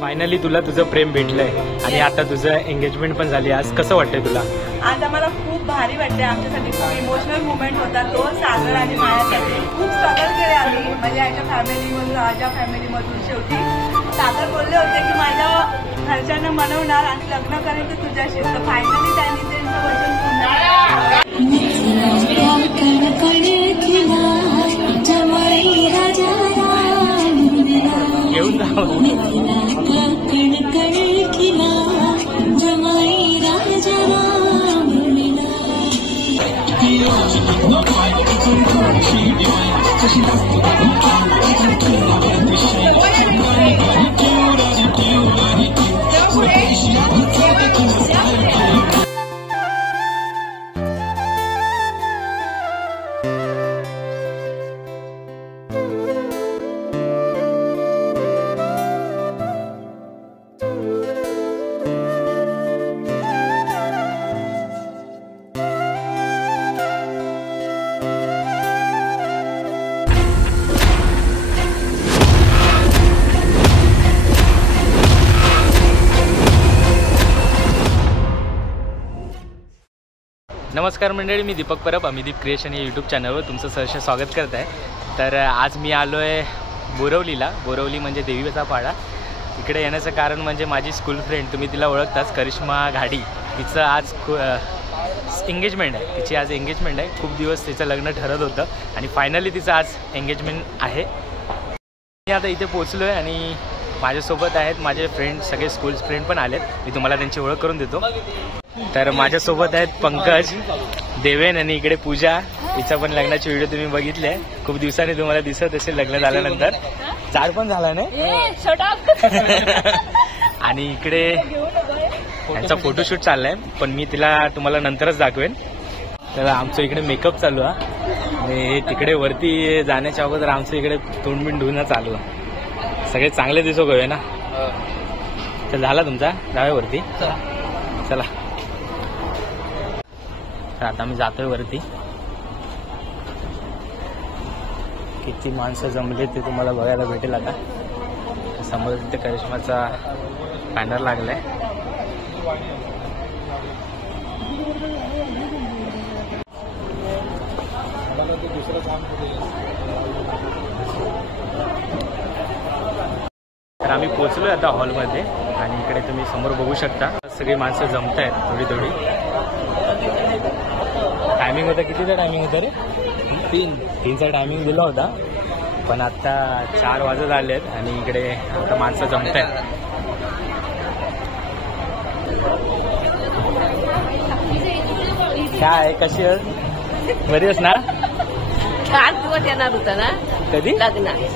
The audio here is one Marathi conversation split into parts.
फायनली तुला तुझं प्रेम भेटलंय आणि आता तुझं एंगेजमेंट पण झाली. आज कसं वाटतंय तुला? आज आम्हाला खूप भारी वाटते. आमच्यासाठी खूप इमोशनल मुवमेंट होता तो. सागर आणि मायासाठी खूप स्ट्रगल केले आम्ही, म्हणजे आमच्या फॅमिलीमधून, माझ्या फॅमिलीमधून. शेवटी सागर बोलले होते की माझ्या घरच्यांना मनवणार आणि लग्न करायचं तुझ्याशी. तर फायनली त्यांनी त्यांचं वचन पूर्ण घेऊन जाऊ. नमस्कार मंडळी, मी दीपक परब, अमिदीप क्रिएशन या यूट्यूब चॅनलवर तुमचं सहर्ष स्वागत करत आहे. तर आज मी आलो आहे बोरवलीला. बोरवली म्हणजे देवीचा पाडा. इकडे येण्याचं कारण म्हणजे माझी स्कूल फ्रेंड, तुम्ही तिला ओळखताच, करिश्मा घाडी. तिचं आज एंगेजमेंट आहे. तिची आज एंगेजमेंट आहे. खूप दिवस तिचं लग्न ठरत होतं आणि फायनली तिचं आज एंगेजमेंट आहे. मी आता इथे पोचलो आहे आणि माझ्यासोबत आहेत माझे फ्रेंड, सगळे स्कूल फ्रेंड पण आलेत. मी तुम्हाला त्यांची ओळख करून देतो. तर माझ्यासोबत आहेत पंकज, देवेन आणि इकडे पूजा. हिचा पण लग्नाचे व्हिडिओ तुम्ही बघितले. खूप दिवसांनी तुम्हाला दिसत असेल लग्न झाल्यानंतर. 4 पण झाला नाही. आणि इकडे यांचा फोटोशूट चाललाय, पण मी तिला तुम्हाला नंतरच दाखवेन. तर आमचं इकडे मेकअप चालू आहे आणि तिकडे वरती जाण्याच्या अगोदर आमचं इकडे तोंडबिंड धुणं चालू आहे. सगळे चांगले दिसो गवे ना. तर झाला तुमचा, जाऊया वरती. चला, तर आता मी जातोय वरती. किती माणसं जमले ते तुम्हाला बघायला भेटेल. आता समोर तिथे करिश्माचा बॅनर लागलाय. तर आम्ही पोचलोय आता हॉलमध्ये आणि इकडे तुम्ही समोर बघू शकता सगळी माणसं जमत आहेत थोडी थोडी. टायमिंग होता, कितीचा टायमिंग होता रे? 3चा टायमिंग दिला होता, पण आता 4 वाजत आले आहेत आणि इकडे आता माणसं जमत आहेत. काय, कशी आहेस? बरी आहेस ना? 4 दिवस येणार होता ना. कधी?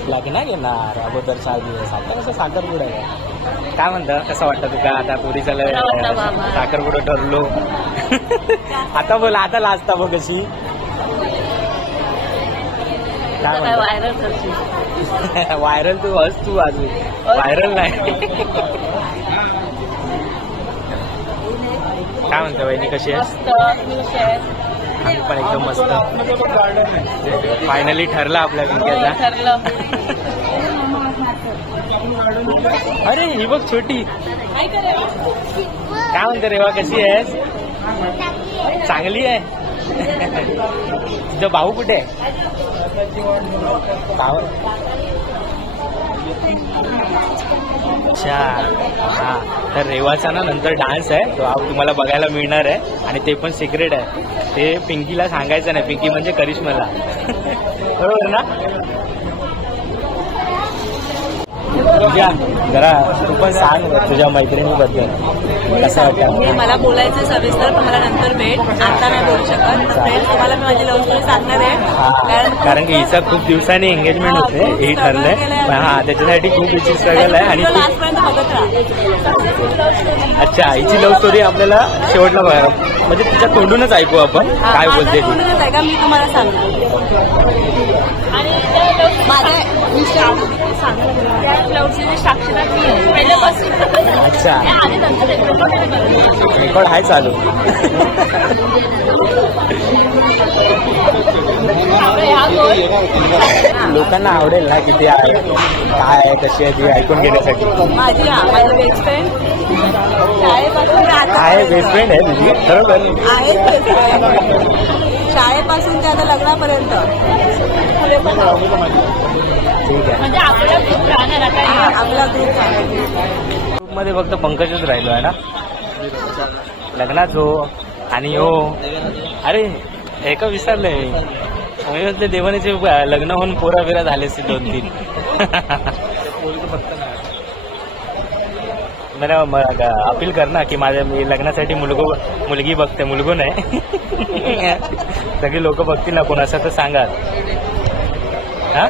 लग्न येणार अगोदर 4 दिवस. आता कसं साखरपुडा आहे. काय म्हणतं, कसं वाटतं तुका आता? पुरीचा साखरपुडा ठरलो. आता बोल, आता लाजता बघ कशी. काय व्हायरल तू हस, तू अजून व्हायरल नाही. काय म्हणतो वहिनी, कशी आहेस? आम्ही पण एकदम मस्त. फायनली ठरलं आपल्या पिंक्याचा. अरे ही बघ छोटी. काय म्हणते रेवा, कशी आहेस? चांगली आहे. तुझा भाऊ कुठे आहे? अच्छा, हा. तर रेवाचा ना नंतर डान्स आहे, तो तुम्हाला बघायला मिळणार आहे आणि ते पण सिक्रेट आहे. ते पिंकीला सांगायचं नाही. पिंकी म्हणजे करिश्माला. बरोबर ना? पूजा, जरा तू पण सांग तुझ्या मैत्रिणीबद्दल कसं वाटतं? मला बोलायचं सविस्तर, पण मला नंतर भेट. आता नाही बोलू शकत. तुम्हाला मी माझी लव्ह स्टोरी सांगणार आहे, कारण की हिचं खूप दिवसांनी एंगेजमेंट होते, हे ठरलंय. हा, त्याच्यासाठी खूप हिची स्ट्रगल आहे आणि लास्टपर्यंत बघत राहा. अच्छा, हिची लव्ह स्टोरी आपल्याला शेवटला बघायला, म्हणजे तिच्या तोंडूनच ऐकू आपण काय बोलते. मी तुम्हाला सांगतो. आणि त्या लव्हची साक्षीदार मी आहे पहिल्यापासून. अच्छा, रेकॉर्ड आहे चालू. लोकांना आवडेल ना किती आहे काय आहे कशी आहे ती ऐकून घेण्यासाठी. माझी बेस्ट फ्रेंड शाळेपासून आहे बेस्ट फ्रेंड आहे तुझी बरोबर आहे शाळेपासून ते आता लग्नापर्यंत. ठीक आहे म्हणजे आपला ग्रुप राहणार आता आपला ग्रुप मध्ये फक्त पंकजच राहिलो आहे ना लग्नाच हो आणि हो. अरे एका विसरलंय मी देवानीचे लग्न होऊन पोरा बिरा झाले असते 2-3. मला अपील कर ना की माझ्या मी लग्नासाठी मुलगी बघते मुलगो नाही. सगळी लोक बघतील ना कोण असं तर सांगा. हा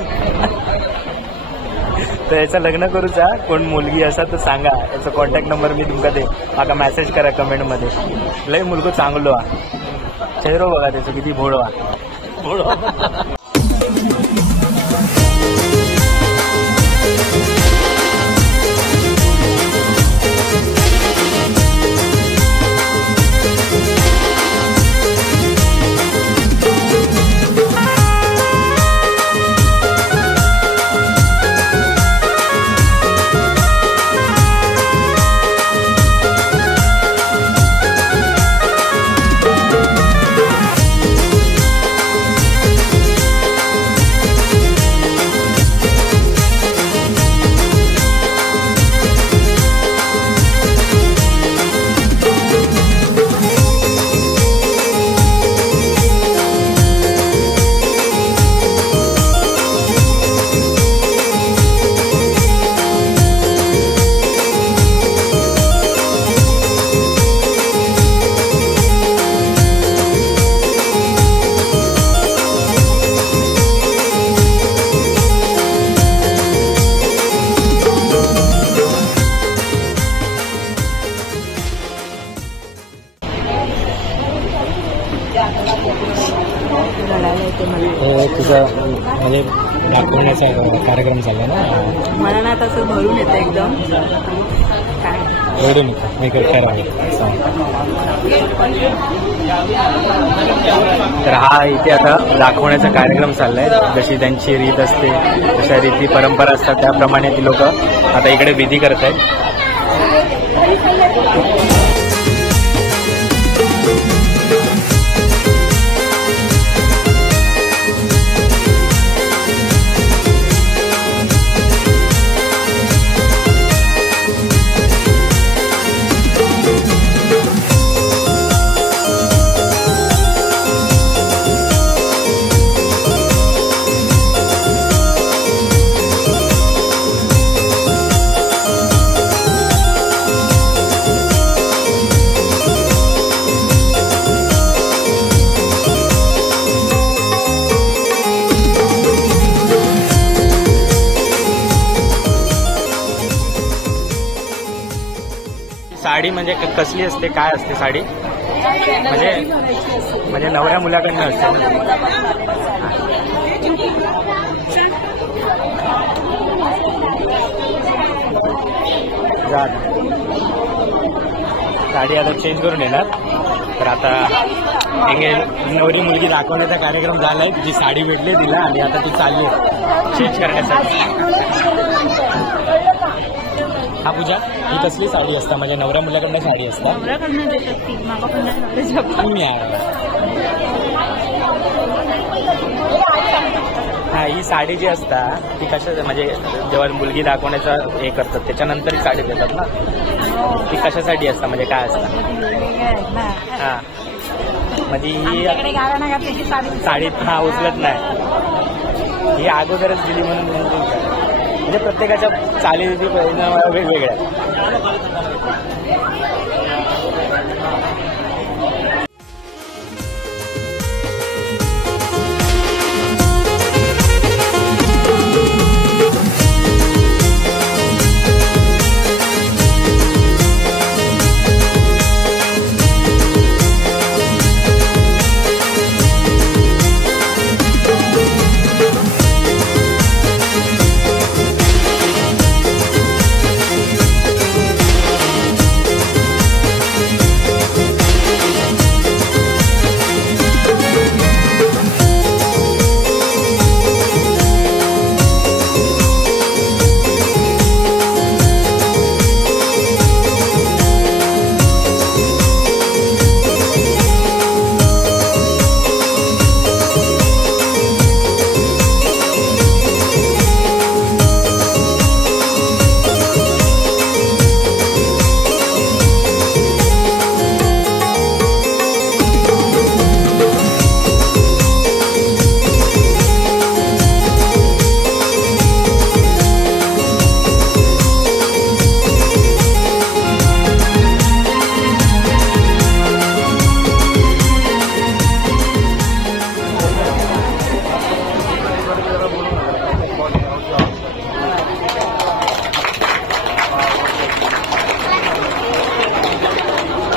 तर याचं लग्न करूचा कोण मुलगी असा तर सांगा. याचा कॉन्टॅक्ट नंबर मी तुमका दे माका मेसेज करा कमेंटमध्ये. लय मुलगो चांगलो हा चेहरो बघा त्याचं किती भोळवा भोळवा. तुझा म्हणजे दाखवण्याचा कार्यक्रम चालला ना मला ना तसं भरून येतं एकदम एवढं मी खरं आहे. तर हा इथे आता दाखवण्याचा कार्यक्रम चाललाय. जशी त्यांची रीत असते तशा रीती परंपरा असतात त्याप्रमाणे ती लोक आता इकडे विधी करत आहेत. साडी म्हणजे कसली असते काय असते साडी म्हणजे नवऱ्या मुलाकडनं असते. साडी आता चेंज करून येणार. तर आता नवरी मुलगी दाखवण्याचा कार्यक्रम झालाय. तिची साडी भेटली तिला आणि आता ती चालली चेंज करण्यासाठी. हा पूजा ही कसली साडी असता म्हणजे नवऱ्या मुलाकडनं साडी असता. हा ही साडी जी असता ती कशा म्हणजे जेव्हा मुलगी दाखवण्याचा हे करतात त्याच्यानंतर ही साडी देतात ना. ती कशासाठी असता म्हणजे काय असतं. हा म्हणजे ही साडी हा उचलत नाही ही अगोदरच दिली म्हणून म्हणजे प्रत्येकाच्या चाली वेगवेगळ्या.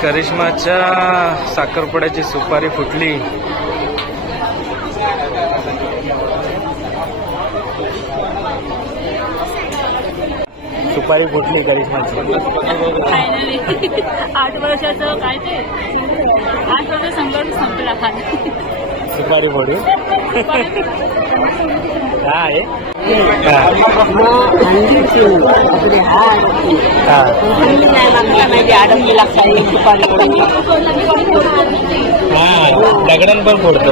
करिश्माच्या साखरपुड्याची सुपारी फुटली. सुपारी फुटली करिश्माची. फायनली 8 वर्षाचं काय ते 8 वर्ष संघर्ष संपला. सुपारी फोडू काय दगडान पण फोडतो.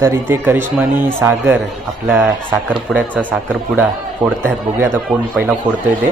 तर इथे करिश्मा आणि सागर आपल्या साखरपुड्याचा साखरपुडा फोडतायत. बघूया आता कोण पहिला फोडतोय ते.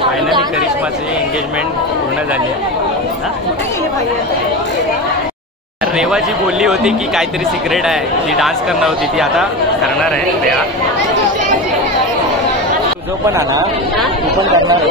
फायनली करिश्माची एंगेजमेंट पूर्ण झाली आहे. रेवा जी बोलली होती की काहीतरी सिक्रेट आहे, ती डान्स करणार होती, ती आता करणार आहे. रेवा तुझं पण आला, तू पण करणार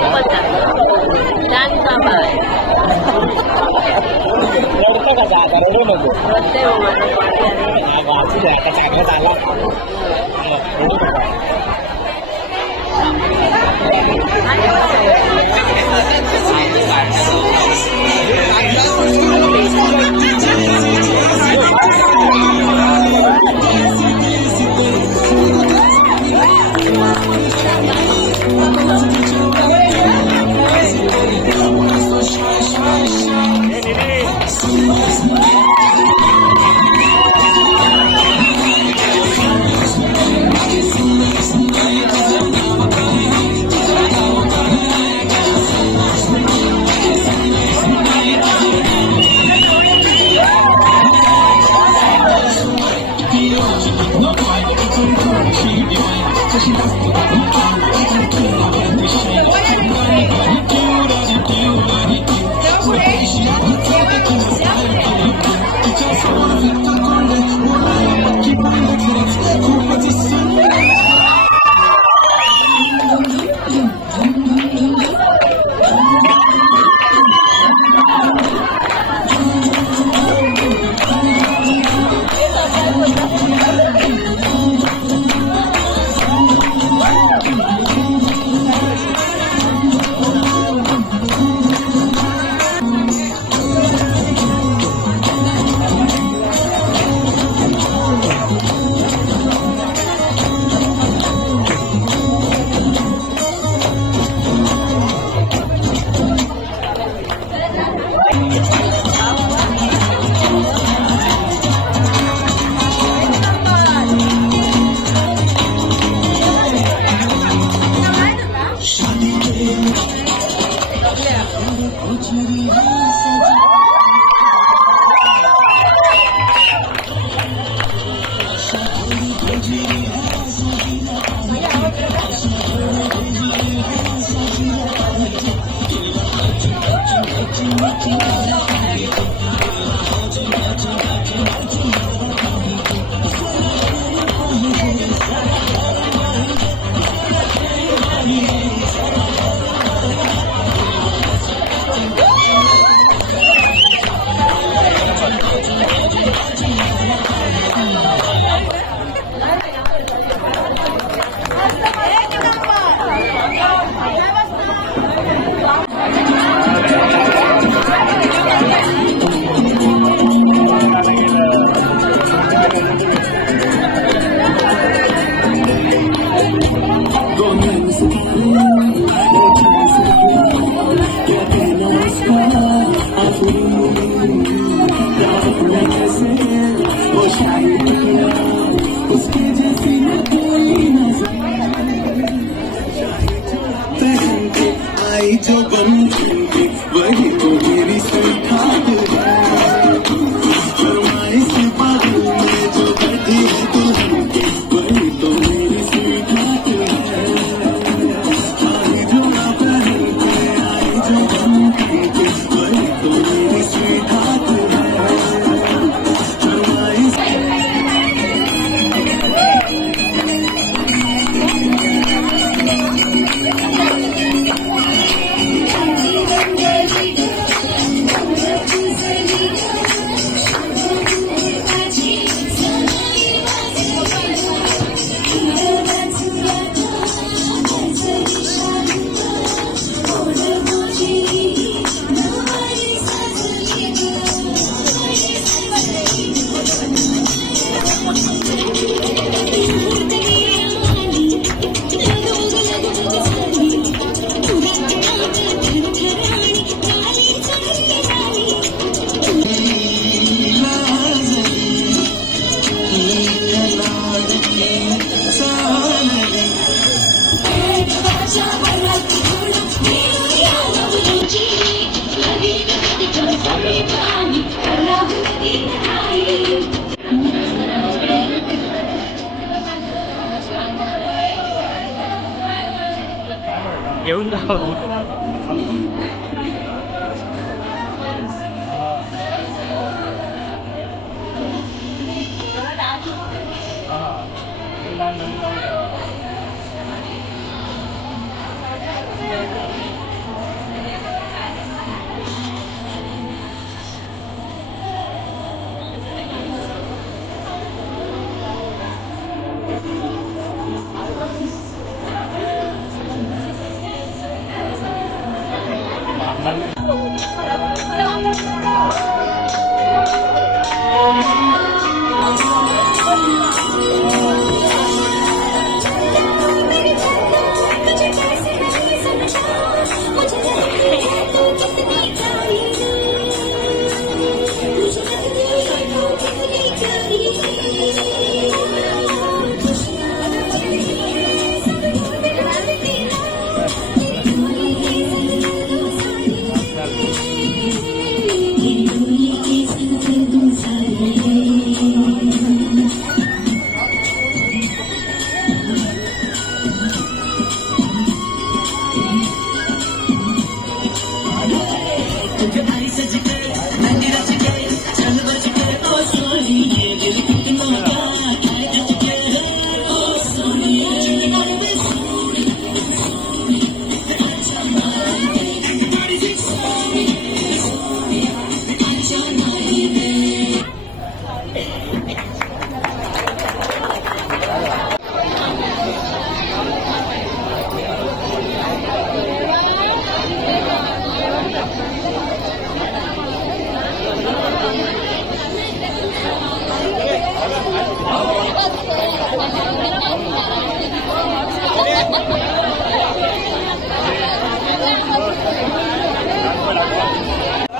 घेऊन जाऊ.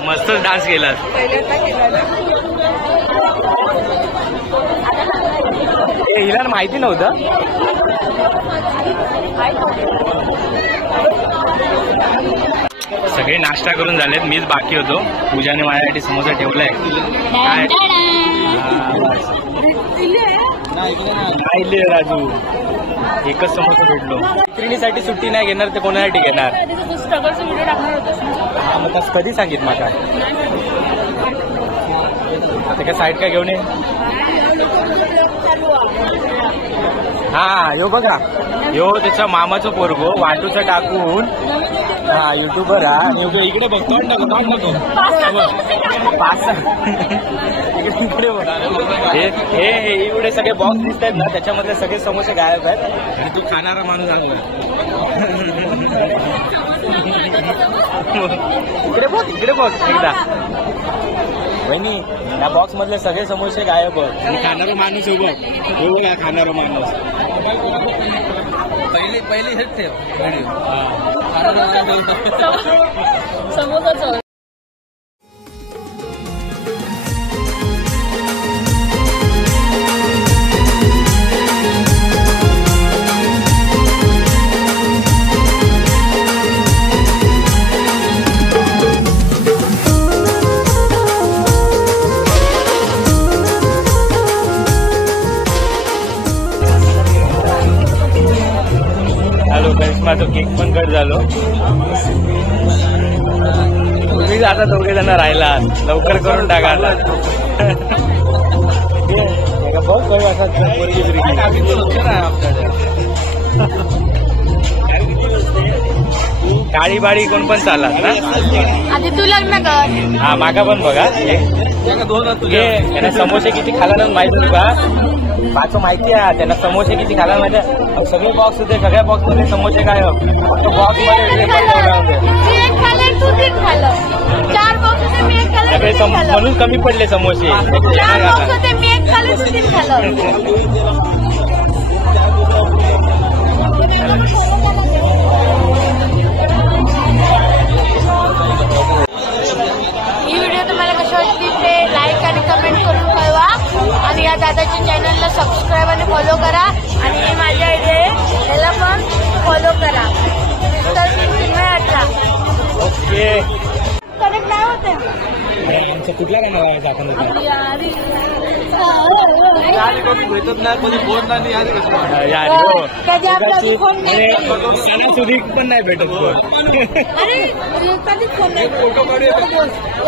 मस्त डान्स केला. हिला माहिती नव्हतं. सगळे नाश्ता करून झालेत, मीच बाकी होतो. पूजाने माझ्यासाठी समोसा ठेवलाय. काय राजू, एकच समोसा भेटलो. मैत्रिणीसाठी सुट्टी नाही घेणार तर कोणासाठी घेणार? हा मग तसं कधी सांगित माझा ते काय साईड का घेऊन ये. हा यो बघा, यो त्याच्या मामाचं पोरगो वाटूचं टाकून हा युट्यूबर हा. इकडे बघ, तोंड नको पाच इकडे बघ. हे एवढे सगळे बॉक्स दिसत आहेत ना, त्याच्यामधले सगळे समोसे गायब आहेत आणि तू खाणारा माणूस आणला. इकडे बघ एकदा वहिनी, या बॉक्स मधले सगळे समोसे गायब बघ आणि खाणारा माणूस उभं. बघा खाणारा माणूस. पहिले हेच ठेव समोसा. माझा केक पण कट झालो. तुम्ही आता दोघे जण राहिला, लवकर करून टाका. काळी बाळी कोण पण चालला ना. आधी तू लग्न कर. हा मागा पण बघा. त्यांना समोसे किती खाला माहिती का? पाच माहिती आहे त्यांना समोसे किती खाला माहिती. सगळे बॉक्स होते, सगळ्या बॉक्स मध्ये समोसे काय बॉक्स मध्ये म्हणून कमी पडले समोसे. ही व्हिडिओ तुम्हाला कशी वाटली ते लाईक आणि कमेंट करून कळवा. आणि या दादाच्या चॅनलला सबस्क्राईब आणि फॉलो करा. आणि हे माझ्या आयडी याला पण फॉलो करा. तर 318. ओके. नाही होते आमचं कुठल्या गाणं लावायचं आपण भेटत नाही कधी फोन नाही यार हो. कधी आपल्याला फोन नाही सणासुदीक पण नाही भेटत फोन. अरे कधीच फोन नाही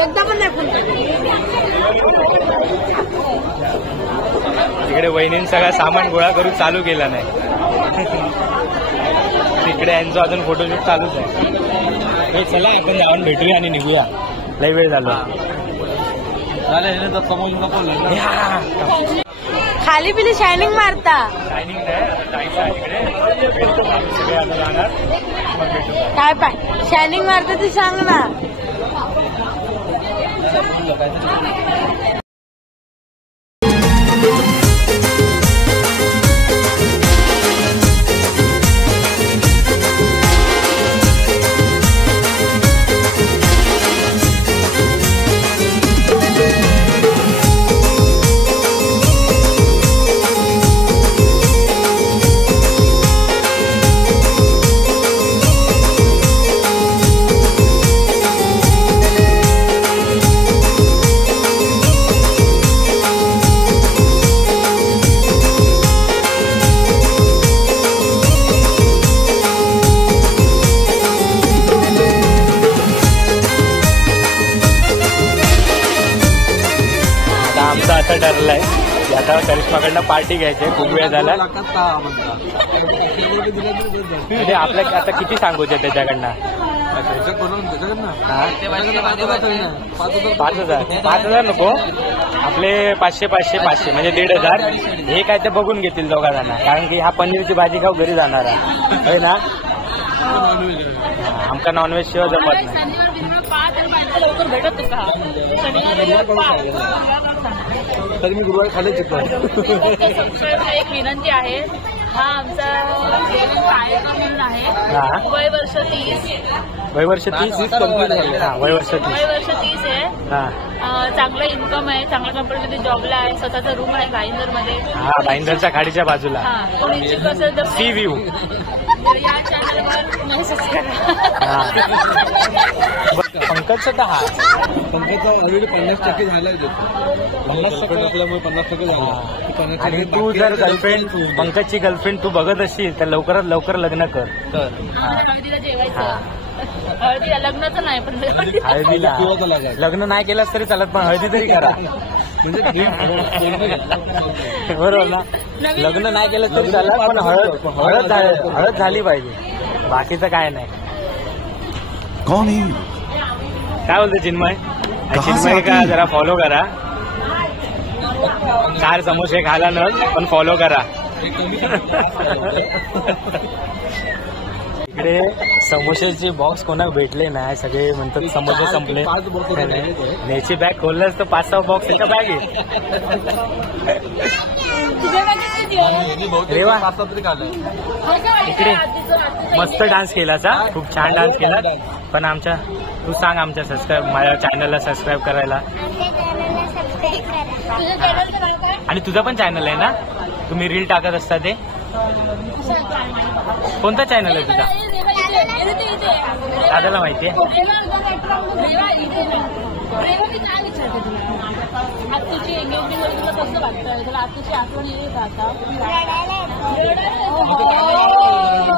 एकदा पण नाही फोन तिकडे वहिनीने सगळा सामान गोळा करून चालू केला नाही. तिकडे यांचं अजून फोटोशूट चालूच आहे. हे चला आपण जाऊन भेटूया आणि निघूया. लई वेळ झाला. खाली पिली शायनिंग मारता शायनिंग सगळे आता जाणार. काय पाय शायनिंग मारता ती सांग ना. आमचं असं ठरलंय की आता करिश्माकडनं पार्टी घ्यायची. खूप वेळ झाला. म्हणजे आपल्या आता किती सांगूचे त्याच्याकडनं? 5,000 नको. आपले 500 म्हणजे 1,500. हे काय ते बघून घेतील दोघा जण. कारण की हा पनीरची भाजी खाऊ घरी जाणार आहे ना. आमका नॉनव्हेज शिवाय जमत नाही. तरी मी गुरुवारी खाली एक विनंती आहे. हा आमचा म्हणून आहे. वय वर्ष 30. वय वर्ष 30 कंप्लीट झाले. वय वर्ष 30 आहे. चांगलं इन्कम आहे. चांगल्या कंपनीमध्ये जॉबला आहे. स्वतःचा रूम आहे भाईंदरमध्ये. हा भाईंदरच्या खाडीच्या बाजूला. कोणी इच्छुक असेल तर सी व्ह्यू. या चॅनलवर मेसेज करा. पंकजचा तर हा पंकजचा ऑलरेडी 50% झालाय. 50% असल्यामुळे 50% झाला. आणि तू जर गर्लफ्रेंड पंकजची गर्लफ्रेंड तू बघत असशील तर लवकरात लवकर लग्न कर. हळदीला जेवायचं. हळदीला लग्नाचं नाही पण हळदीला लग्न नाही केलंस तरी चालत पण हळदी तरी करा. म्हणजे बरोबर ना. लग्न नाही केलं तरी चालत पण हळद झाली पाहिजे. बाकीचं काय नाही. कौन है? काय बोलतो चिन्मय? चिन्मय का जरा फॉलो करा. 4 समोसे खायला न पण फॉलो करा. इकडे समोसेचे बॉक्स कोणाला भेटले नाही. सगळे म्हणतात समोसे संपले. न्यायची बॅग खोललंच तर 5-6 बॉक्स एका बॅग आहे. रेवा इकडे मस्त डान्स केलाचा. खूप छान डान्स केला. पण आमच्या तू सांग आमच्या माझ्या चॅनलला सबस्क्राईब करायला. आणि तुझा पण चॅनल आहे ना. तुम्ही रील टाकत असता ते. कोणता चॅनल आहे तुझा? दादाला माहिती आहे.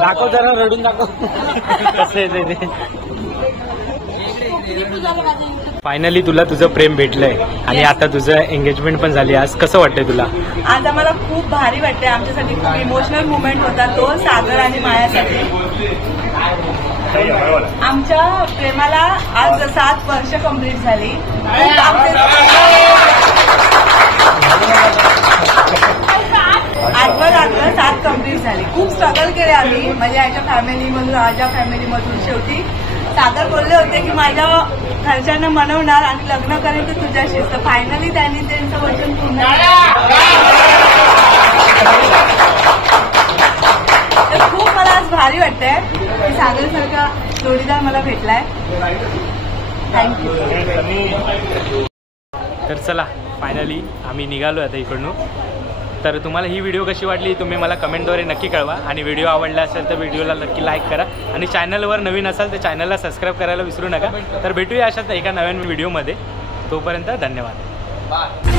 दाखव जरा रडून दाखव कसं येते ते. फायनली तुला तुझं प्रेम भेटलंय आणि आता तुझं एंगेजमेंट पण झाली. आज कसं वाटतंय तुला? आज आम्हाला खूप भारी वाटतंय. आमच्यासाठी खूप इमोशनल मुवमेंट होता तो सागर आणि मायासाठी. आमच्या प्रेमाला आज 7 वर्ष कंप्लीट झाली. आठवं 7 कंप्लीट झाली. खूप स्ट्रगल केले आम्ही म्हणजे याच्या फॅमिलीमधून माझ्या फॅमिलीमधून. शेवटी सागर बोलले होते की माझ्या घरच्यांना मनवणार आणि लग्न करायचं तुझ्याशीच. तर फायनली त्यांनी त्यांचं वचन पूर्ण तर खूप मला आज भारी वाटतंय की सागरसारखा जोडीदार मला भेटलाय. थँक्यू. तर चला फायनली आम्ही निघालो आता इकडून. तर तुम्हाला ही व्हिडिओ कशी वाटली तुम्ही मला कमेंटद्वारे नक्की कळवा आणि व्हिडिओ आवडला असेल तर व्हिडिओला नक्की लाईक करा आणि चॅनलवर नवीन असाल तर चॅनलला सबस्क्राईब करायला विसरू नका. तर भेटूया अशाच एका नवीन व्हिडिओमध्ये. तोपर्यंत धन्यवाद.